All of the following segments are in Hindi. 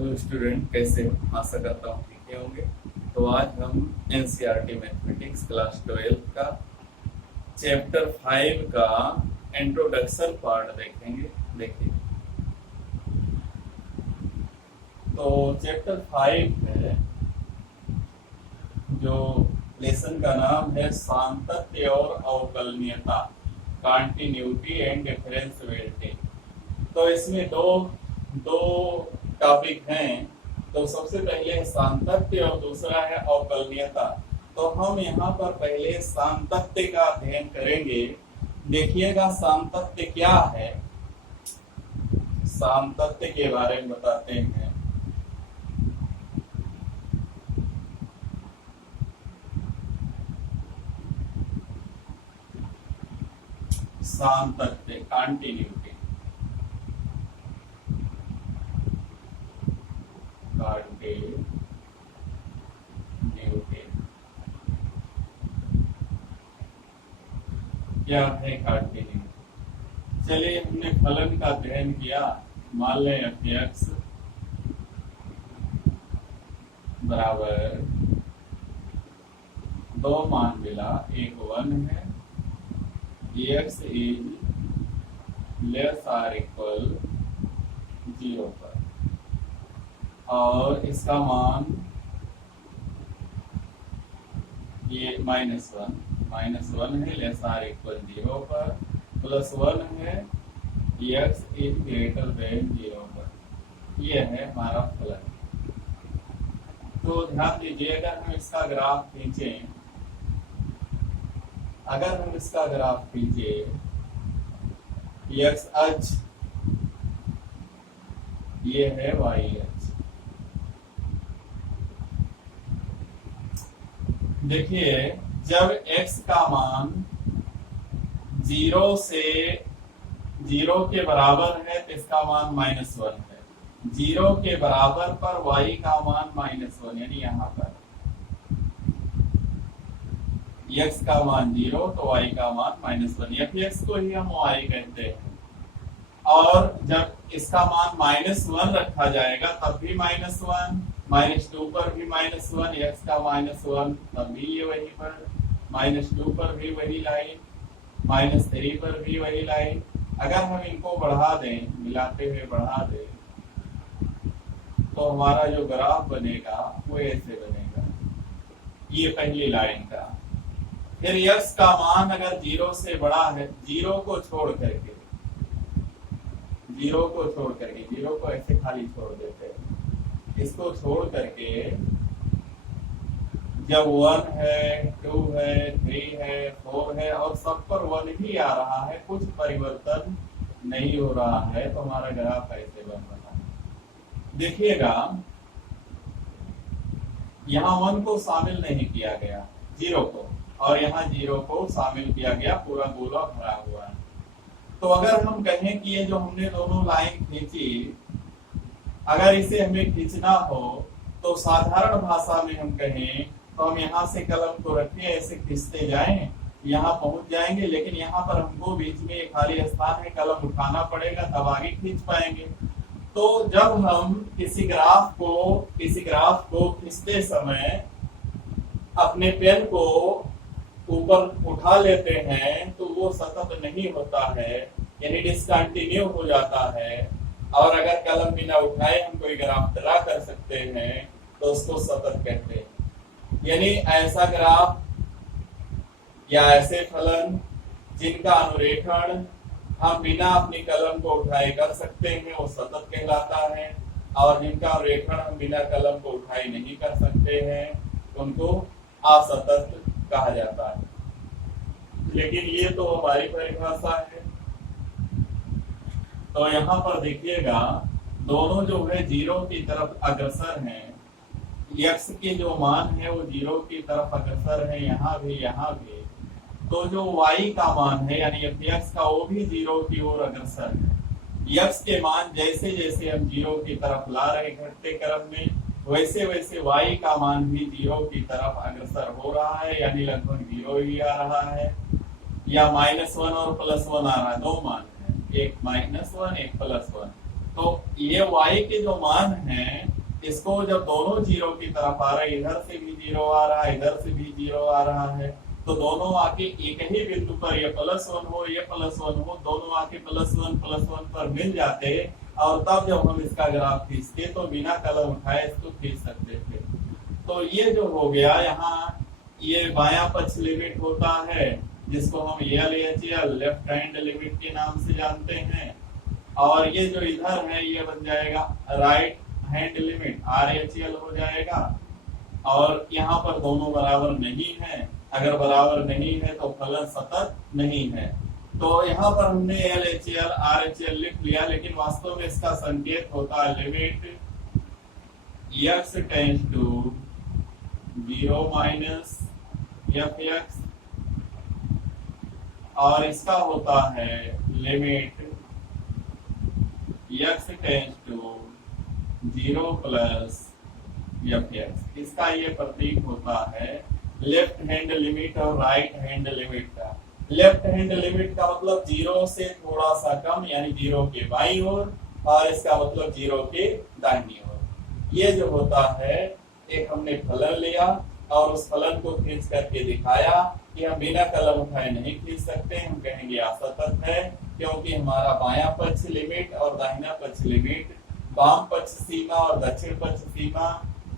हेलो स्टूडेंट, कैसे हो? आशा करता हूँ ठीक ही होंगे। तो आज हम एनसीईआरटी मैथमेटिक्स क्लास 12 का चैप्टर 5 का इंट्रोडक्शन पार्ट देखेंगे। देखिए, तो चैप्टर 5 है, जो लेसन का नाम है सातत्य और अवकलनीयता, कॉन्टिन्यूटी एंड डिफरेंशिएबिलिटी। तो इसमें दो दो टॉपिक हैं। तो सबसे पहले है सातत्य और दूसरा है अवकलनीयता। तो हम यहाँ पर पहले सातत्य का अध्ययन करेंगे। देखिएगा सातत्य क्या है, सातत्य के बारे में बताते हैं। सातत्य कॉन्टिन्यूटी, क्या है कॉन्टिन्यूटी? चलिए, हमने फलन का अध्ययन किया। मान लें f(x) बराबर दो मान मिला, एक 1 है, x is less or equal 0 पर, और इसका मान ये -1 है, लेस आर इक्वल 0 पर, +1 है, x इज ग्रेटर देन 0 पर। ये है हमारा फलन। तो ध्यान दीजिए, अगर हम इसका ग्राफ खींचें, अगर हम इसका ग्राफ खींचे, x अक्ष ये है y अक्ष। देखिए, जब x का मान 0 के बराबर है तो इसका मान -1 है। 0 के बराबर पर y का मान -1, यानी यहाँ पर x का मान 0 तो y का मान -1, f(x) को ही हम y कहते हैं। और जब इसका मान -1 रखा जाएगा तब भी -1, -2 पर भी -1, x का -1 तब भी ये वही पर, -2 पर भी वही लाइन, -3 पर भी वही लाइन। अगर हम इनको बढ़ा दें, मिलाते हुए बढ़ा दें, तो हमारा जो ग्राफ बनेगा वो ऐसे बनेगा, ये पहली लाइन का। फिर x का मान अगर 0 से बड़ा है, 0 को छोड़ करके 0 को ऐसे खाली छोड़ देते हैं, इसको छोड़ करके जब 1 है, 2 है, 3 है, 4 है और सब पर 1 ही आ रहा है, कुछ परिवर्तन नहीं हो रहा है, तो हमारा ग्राफ ऐसे बन रहा है। देखिएगा, यहाँ 1 को शामिल नहीं किया गया, 0 को, और यहाँ 0 को शामिल किया गया, पूरा गोला भरा हुआ है। तो अगर हम कहें कि ये जो हमने दोनों लाइन खींची, अगर इसे हमें खींचना हो तो साधारण भाषा में हम कहें तो हम यहाँ से कलम को रखें, ऐसे खींचते जाएं, यहाँ पहुंच जाएंगे, लेकिन यहाँ पर हमको बीच में एक खाली स्थान है, कलम उठाना पड़ेगा तब आगे खींच पाएंगे। तो जब हम किसी ग्राफ को खींचते समय अपने पेन को ऊपर उठा लेते हैं तो वो सतत नहीं होता है, यानी डिसकंटिन्यू हो जाता है। और अगर कलम बिना उठाए हम कोई ग्राफ ड्रा कर सकते हैं तो उसको सतत कहते हैं। यानी ऐसा ग्राफ या ऐसे फलन जिनका अनुरेखण हम बिना अपनी कलम को उठाए कर सकते हैं वो सतत कहलाता है, और जिनका अनुरेखण हम बिना कलम को उठाए नहीं कर सकते हैं उनको असतत कहा जाता है। लेकिन ये तो हमारी परिभाषा है। तो यहाँ पर देखिएगा, दोनों जो है 0 की तरफ अग्रसर हैं, x के जो मान है वो 0 की तरफ अग्रसर है, यहाँ भी। तो जो y का मान है यानी f(x) का, वो भी 0 की ओर अग्रसर है। x के मान जैसे जैसे हम 0 की तरफ ला रहे घटते क्रम में, वैसे वैसे y का मान भी 0 की तरफ अग्रसर हो रहा है, यानी लगभग 0 ही आ रहा है, या -1 और +1 आ रहा है। दो मान है, एक -1 एक +1। तो ये y के जो मान हैं इसको जब दोनों जीरो की तरफ आ रहे, इधर से भी जीरो आ रहा है, इधर से भी जीरो आ रहा है, तो दोनों आके एक ही बिंदु पर, ये +1 हो, ये +1 हो, दोनों आके +1 पर मिल जाते, और तब जब हम इसका ग्राफ खींचते तो बिना कलम उठाए इसको खींच सकते थे। तो ये जो हो गया यहाँ, ये बायां पक्ष लिमिट होता है, जिसको हम LHL लेफ्ट हैंड लिमिट के नाम से जानते हैं, और ये जो इधर है ये बन जाएगा राइट हैंड लिमिट, RHL हो जाएगा। और यहाँ पर दोनों बराबर नहीं है, अगर बराबर नहीं है तो फलन सतत नहीं है। तो यहाँ पर हमने LHL RHL लिख लिया, लेकिन वास्तव में इसका संकेत होता है limit x tends to 0 minus fx, और इसका होता है limit x tends to 0 plus fx। इसका ये प्रतीक होता है लेफ्ट हैंड लिमिट और राइट हैंड लिमिट का। लेफ्ट हैंड लिमिट का मतलब 0 से थोड़ा सा कम, यानी 0 के बाईं ओर, और इसका मतलब 0 के दाहिनी ओर। ये जो होता है, एक हमने फलन लिया और उस फलन को खींच करके दिखाया कि हम बिना कलम उठाए नहीं खींच सकते, हम कहेंगे असतत है, क्योंकि हमारा बायां पक्ष लिमिट और दाहिना पक्ष लिमिट, वाम पक्ष सीमा और दक्षिण पक्ष सीमा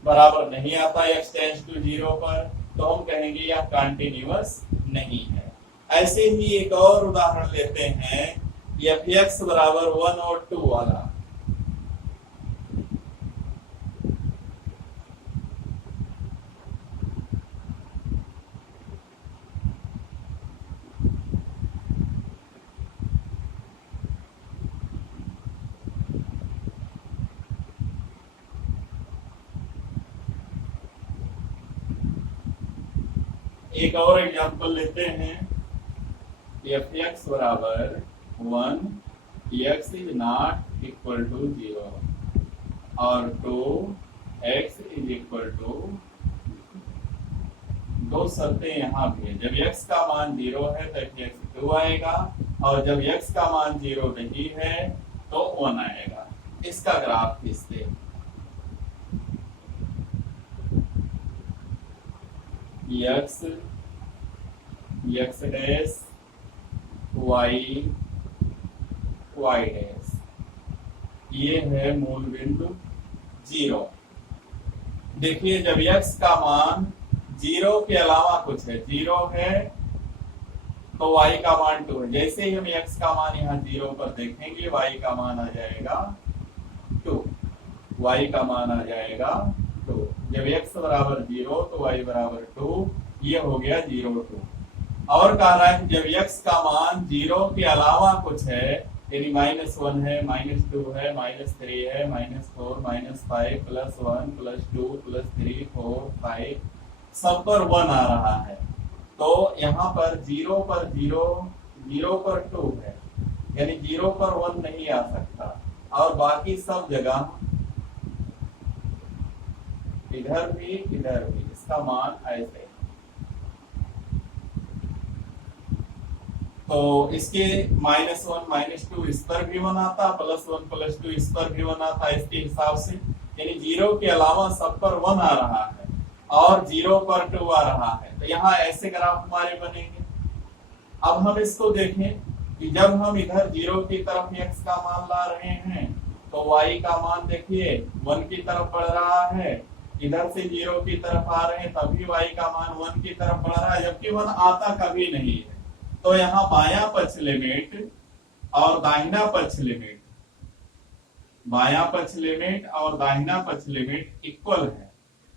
बराबर नहीं आता x टेंड्स टू 0 पर, तो हम कहेंगे यह कंटीन्यूअस नहीं है। ऐसे ही एक और उदाहरण लेते हैं, fx बराबर 1 और 2 वाला। एक और एग्जांपल लेते हैं, fx बराबर 1, x is not equal to 0, और 2, x इज इक्वल टू, दो शर्तें यहाँ भी है। जब x का मान 0 है तो fx 2 आएगा, और जब x का मान 0 नहीं है तो 1 आएगा। इसका ग्राफ खींचते, x डैश y डैश, ये है मूल बिंदु 0। देखिए जब x का मान 0 के अलावा कुछ है, 0 है तो y का मान 2 है। जैसे ही हम x का मान यहाँ 0 पर देखेंगे, y का मान आ जाएगा 2, y का मान आ जाएगा 2। जब x बराबर 0 तो y बराबर 2, ये हो गया 0 2। और कह रहा है कि जब x का मान 0 के अलावा कुछ है, यानी -1 है, -2 है, -3 है, -4, -5, +1, +2, +3, 4, 5, सब पर 1 आ रहा है, तो यहाँ पर 0 पर 0, 0 पर 2 है, यानी 0 पर 1 नहीं आ सकता, और बाकी सब जगह इधर भी इसका मान ऐसे। तो इसके -1 -2 इस पर भी 1 आता, +1 +2 इस पर भी 1 आता, इसके हिसाब से, यानी 0 के अलावा सब पर 1 आ रहा है और 0 पर 2 आ रहा है। तो यहाँ ऐसे ग्राफ हमारे बनेंगे। अब हम इसको देखें कि जब हम इधर 0 की तरफ x का मान ला रहे हैं तो y का मान देखिए 1 की तरफ बढ़ रहा है, इधर से 0 की तरफ आ रहे हैं तभी y का मान 1 की तरफ बढ़ रहा है, जबकि 1 आता कभी नहीं है। तो यहाँ बायां पक्ष लिमिट और दाहिना पक्ष लिमिट, बायां पक्ष लिमिट और दाहिना पक्ष लिमिट इक्वल है,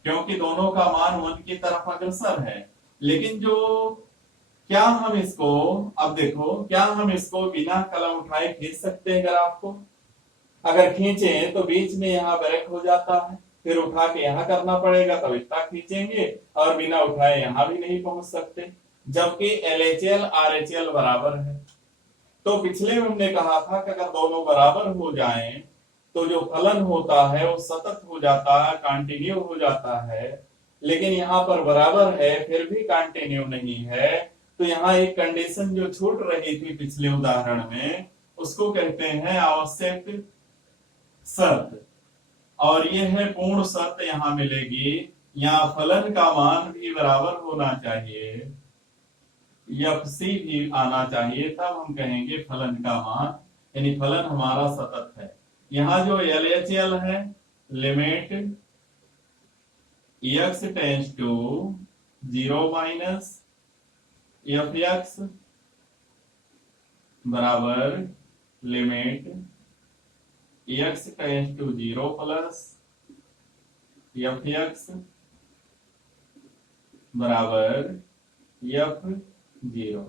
क्योंकि दोनों का मान 1 की तरफ अग्रसर है। लेकिन जो क्या हम इसको, अब देखो, क्या हम इसको बिना कलम उठाए खींच सकते हैं ग्राफ को? अगर खींचे तो बीच में यहाँ ब्रेक हो जाता है, फिर उठा के यहाँ करना पड़ेगा, तब इतना खींचेंगे, और बिना उठाए यहाँ भी नहीं पहुंच सकते, जबकि LHL RHL बराबर है। तो पिछले में हमने कहा था कि अगर दोनों बराबर हो जाएं तो जो फलन होता है वो सतत हो जाता है, कंटिन्यू हो जाता है। लेकिन यहाँ पर बराबर है फिर भी कंटिन्यू नहीं है, तो यहाँ एक कंडीशन जो छूट रही थी पिछले उदाहरण में, उसको कहते हैं आवश्यक शर्त। और ये है पूर्ण शर्त यहाँ मिलेगी, यहाँ फलन का मान भी बराबर होना चाहिए, FC भी आना चाहिए, तब हम कहेंगे फलन का मान, यानी फलन हमारा सतत है। यहाँ जो LHL है, limit x tends to 0 minus fx बराबर limit x tends to 0 plus fx बराबर f0।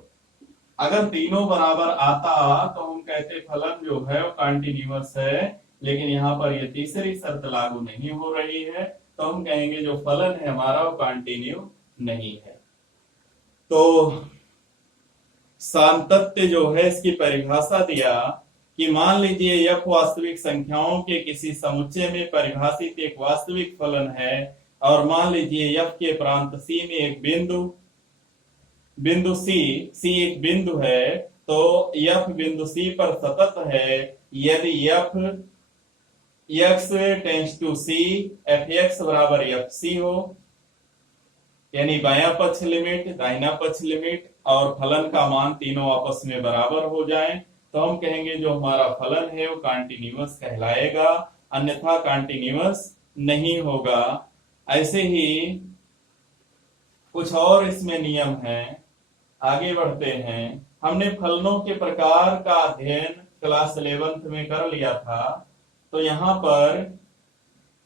अगर तीनों बराबर आता तो हम कहते फलन जो है वो कंटिन्यूअस है, लेकिन यहाँ पर ये तीसरी शर्त लागू नहीं हो रही है, तो हम कहेंगे जो फलन है हमारा वो कंटिन्यू नहीं है। तो सातत्य जो है इसकी परिभाषा दिया कि मान लीजिए f वास्तविक संख्याओं के किसी समुच्चय में परिभाषित एक वास्तविक फलन है, और मान लीजिए f के प्रांत C में एक बिंदु C एक बिंदु है, तो f बिंदु C पर सतत है यदि f x tends to C fx बराबर fc हो, यानी बायां पक्ष लिमिट दाहिना पक्ष लिमिट और फलन का मान तीनों आपस में बराबर हो जाएं, तो हम कहेंगे जो हमारा फलन है वो कंटिन्यूअस कहलाएगा, अन्यथा कंटिन्यूअस नहीं होगा। ऐसे ही कुछ और इसमें नियम हैं, आगे बढ़ते हैं। हमने फलनों के प्रकार का अध्ययन क्लास 11th में कर लिया था, तो यहाँ पर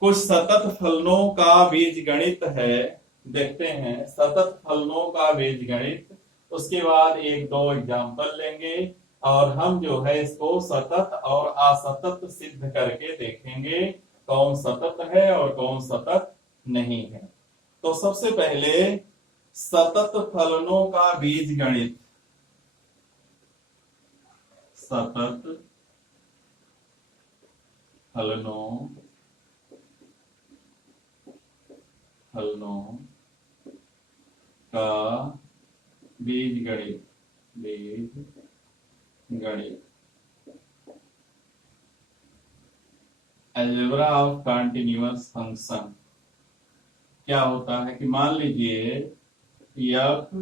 कुछ सतत फलनों का बीजगणित है, देखते हैं सतत फलनों का बीजगणित। उसके बाद एक दो एग्जाम्पल लेंगे और हम जो है इसको सतत और असतत सिद्ध करके देखेंगे कौन सतत है और कौन सतत नहीं है। तो सबसे पहले सतत फलनों का बीजगणित। सतत फलनों का बीजगणित अलजेब्रा ऑफ कंटिन्यूअस फंक्शन क्या होता है कि मान लीजिए f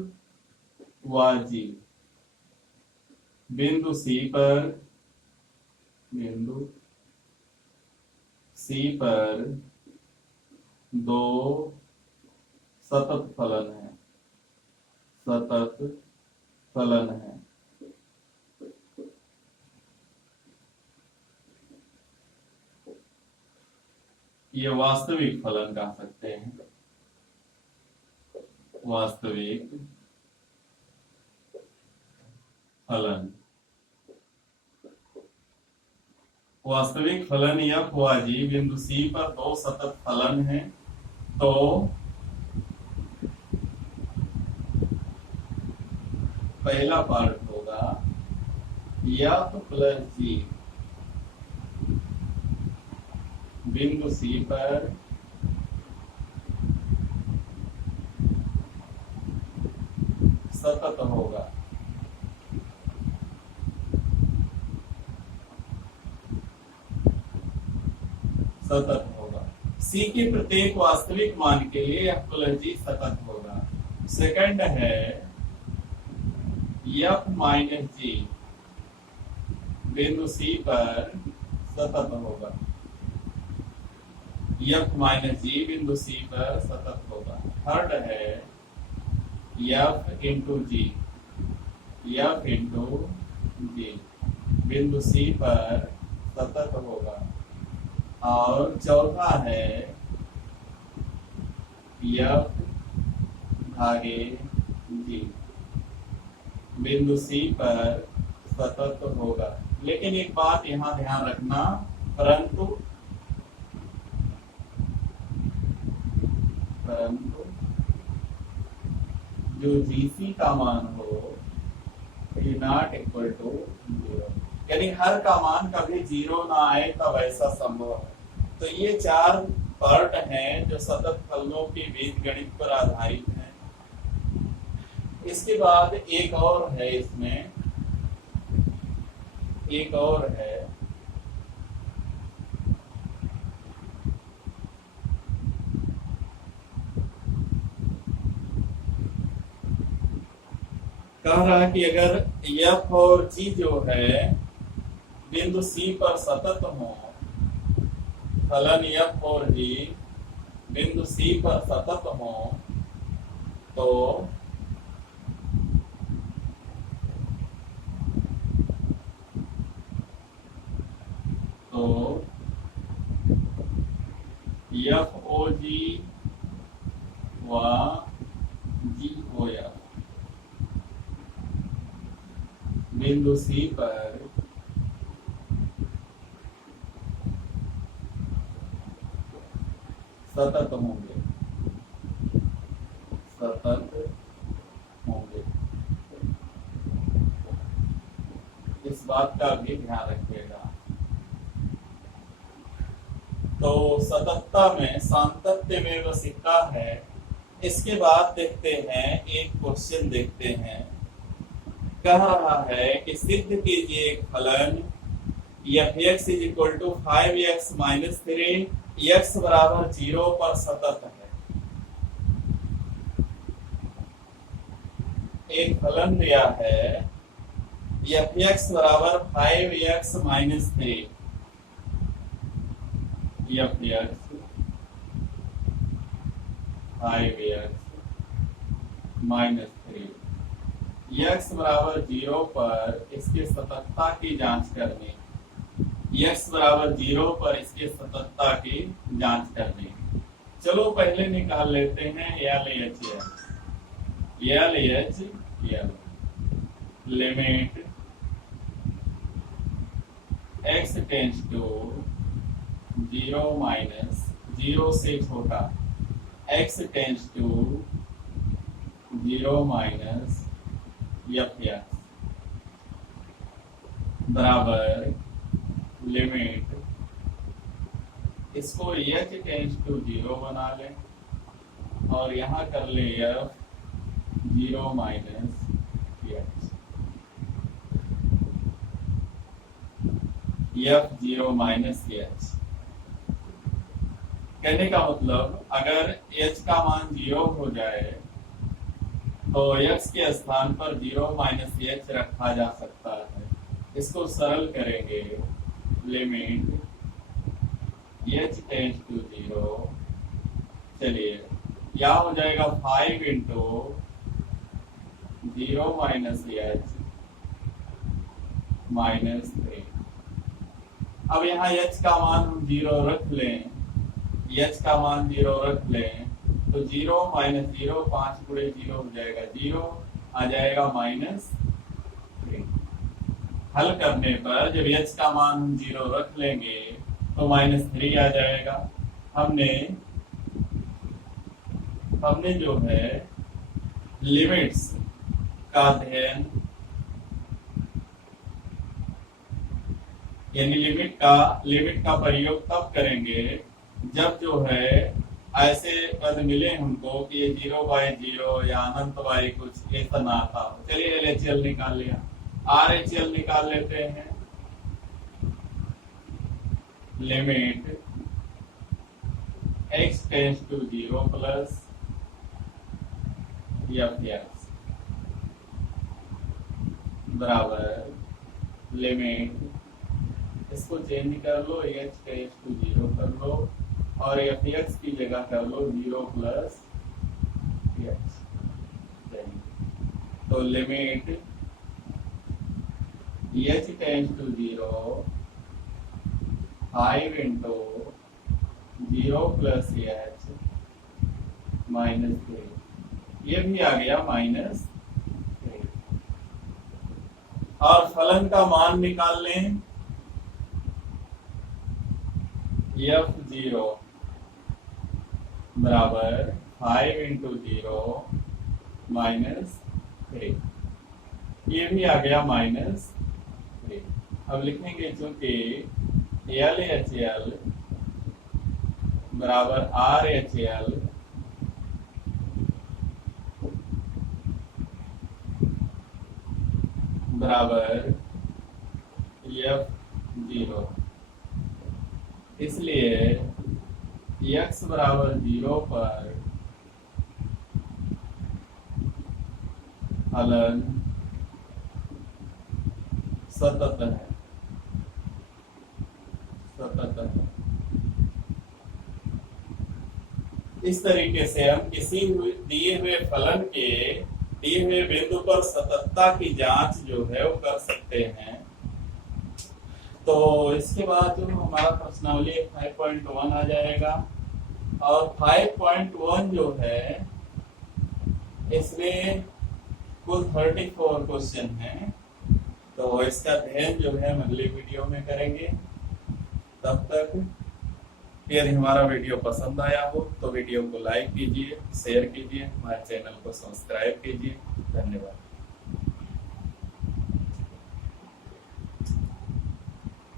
व g बिंदु C पर दो सतत फलन है। ये वास्तविक फलन कह सकते हैं, वास्तविक फलन। वास्तविक फलन f व g बिंदु C पर दो सतत फलन है, तो पहला पार्ट होगा f प्लस g बिंदु C पर सतत होगा। C के प्रत्येक वास्तविक मान के लिए f प्लस g सतत होगा। सेकंड है f माइनस g बिंदु C पर सतत होगा। f माइनस g बिंदु C पर सतत होगा। थर्ड है f इंटू g बिंदु C पर सतत होगा। और चौथा है f भागे g बिंदु C पर सतत होगा। लेकिन एक बात यहाँ ध्यान रखना, परंतु जो GC का मान हो नॉट इक्वल टू 0, यानी हर का मान कभी 0 ना आए तब ऐसा संभव है। तो ये चार पार्ट हैं जो सतत फलनों के बीजगणित पर आधारित हैं। इसके बाद एक और है, इसमें एक और है कह रहा है कि अगर एफ और जी जो है बिंदु सी पर सतत हो, फलन एफ और जी बिंदु सी पर सतत हो, तो एफ ओ जी व जी ओ एफ बिंदु सी पर सतत होंगे, सतत होंगे। इस बात का भी ध्यान रखिएगा। तो सततता में सातत्य में वो सिक्का है। इसके बाद देखते हैं, एक क्वेश्चन देखते हैं। कह रहा है कि सिद्ध कीजिए एक फलन f(x = 5x - 3) x = 0 पर सतत है। एक फलन दिया है f(x = 5x - 3), f(x 5x - 3) x = 0 पर इसके सततता की जांच करनी, x = 0 पर इसके सततता की जांच करनी। चलो पहले निकाल लेते हैं LHL। Limit x tends to 0 minus 0 से छोटा, x tends to 0 minus f(x) बराबर लिमिट, इसको h टेंड्स टू 0 बना लें और यहाँ कर ले f 0 minus h, f 0 minus h। कहने का मतलब अगर h का मान 0 हो जाए तो x के स्थान पर 0 माइनस h रखा जा सकता है। इसको सरल करेंगे, लिमिट h टेंड्स टू 0, चलिए क्या हो जाएगा 5 × 0 माइनस h माइनस 3। अब यहाँ h का मान हम 0 रख लें, h का मान 0 रख लें तो 0 माइनस 0 5 × 0 हो जाएगा 0, आ जाएगा माइनस 3। हल करने पर जब h का मान हम 0 रख लेंगे तो माइनस 3 आ जाएगा। हमने जो है लिमिट्स का अध्ययन, यानी लिमिट का प्रयोग तब करेंगे जब जो है ऐसे पद मिले हमको कि ये 0/0 या अनंत बाई कुछ ऐसा ना था। चलिए LHL निकाल लिया, RHL निकाल लेते हैं। Limit x tends to 0 plus f(x) बराबर लिमिट, इसको चेंज कर लो, h टेंड्स टू 0 कर लो और f(x) की जगह कर लो 0 प्लस x। तो limit h tends to 0 5 × 0 plus h minus 3, ये भी आ गया माइनस 3। और फलन का मान निकाल लें, f(0) बराबर 5 × 0 माइनस 3, ये भी आ गया माइनस 3। अब लिखेंगे चूंकि LHL बराबर RHL बराबर f(0), इसलिए x = 0 पर फलन सतत है, सतत है। इस तरीके से हम किसी दिए हुए फलन के दिए हुए बिंदु पर सततता की जांच जो है वो कर सकते हैं। तो इसके बाद जो हमारा प्रश्नावली 5.1 आ जाएगा, और 5.1 जो है इसमें कुल 34 क्वेश्चन है। तो इसका अध्ययन जो है हम अगले वीडियो में करेंगे। तब तक यदि हमारा वीडियो पसंद आया हो तो वीडियो को लाइक कीजिए, शेयर कीजिए, हमारे चैनल को सब्सक्राइब कीजिए। धन्यवाद।